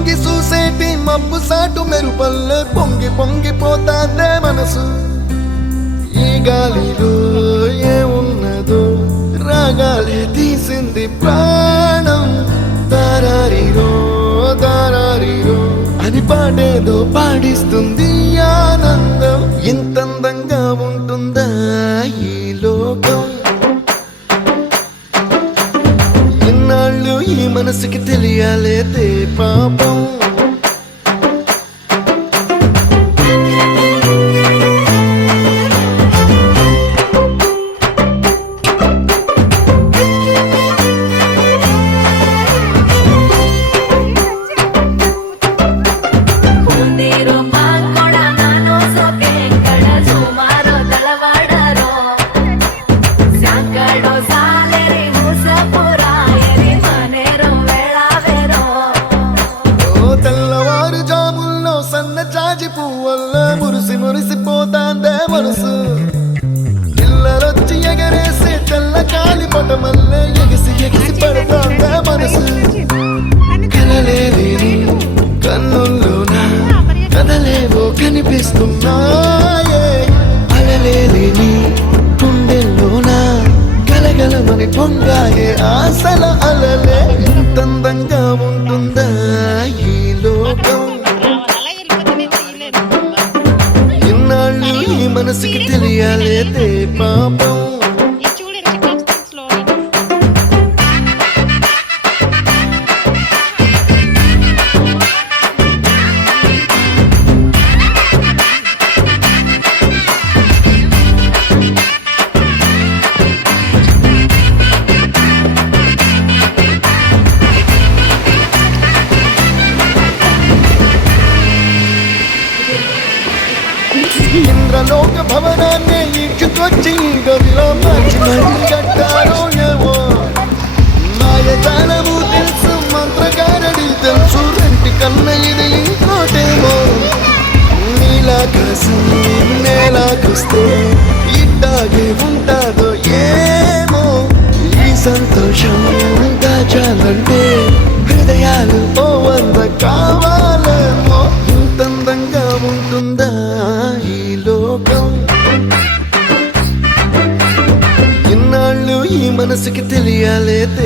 తొంగి చూసేటి మబ్బు సాటు మెరుపల్లె పొంగి పొంగిపోతాదే మనసు. ఈ గాలిలో ఏమున్నదో రాగాలే తీసింది ప్రాణం. దారారిరో దారారిరో అని పాడేదో పాడిస్తుంది ఆనందం. ఇంతందంగా ఉంటుందా ఈ లోకం? ఇన్నాళ్ళు ఈ మనసుకి తెలియాలేదే పాపం. జాజి పువ్వల్ల మురిసి మురిసిపోతాందే మనసు. పిల్లలొచ్చి ఎగరేసే తెల్ల కాలి పటమల్లే ఎగిసి ఎగిసి పడతాందే మనసు. కలలేని కన్నుల్లోన కదలేవో కనిపిస్తున్నాయే. అలలేని గుండెల్లోన గలగలమని పొంగాయే ఆశల అలలే. ఇంతందంగా ఉంటుందా ఈ లోకం? ఈ మనసుకి తెలియాలేదే పాపం. ఇంద్రలోక భవనాన్ని ఈడ్చుకొచ్చి గదిలో మార్చి మళ్ళీ కట్టారో ఏమో. మాయజాలము తెలుసు మంత్రగారడి తెలుసు రెంటి కన్న ఇది ఇంకోటేమో. నీలాకాశం నేలాకొస్తే ఇట్టాగే ఉంటాదో ఏమో. ఈ సంతోషం దాచాలంటే హృదయాలు ఓ వంద కావాలేమో. ఇంతందంగా ఉంటుందా ఈ లోకం? ఇన్నాళ్ళు ఈ మనసుకి తెలియాలేదే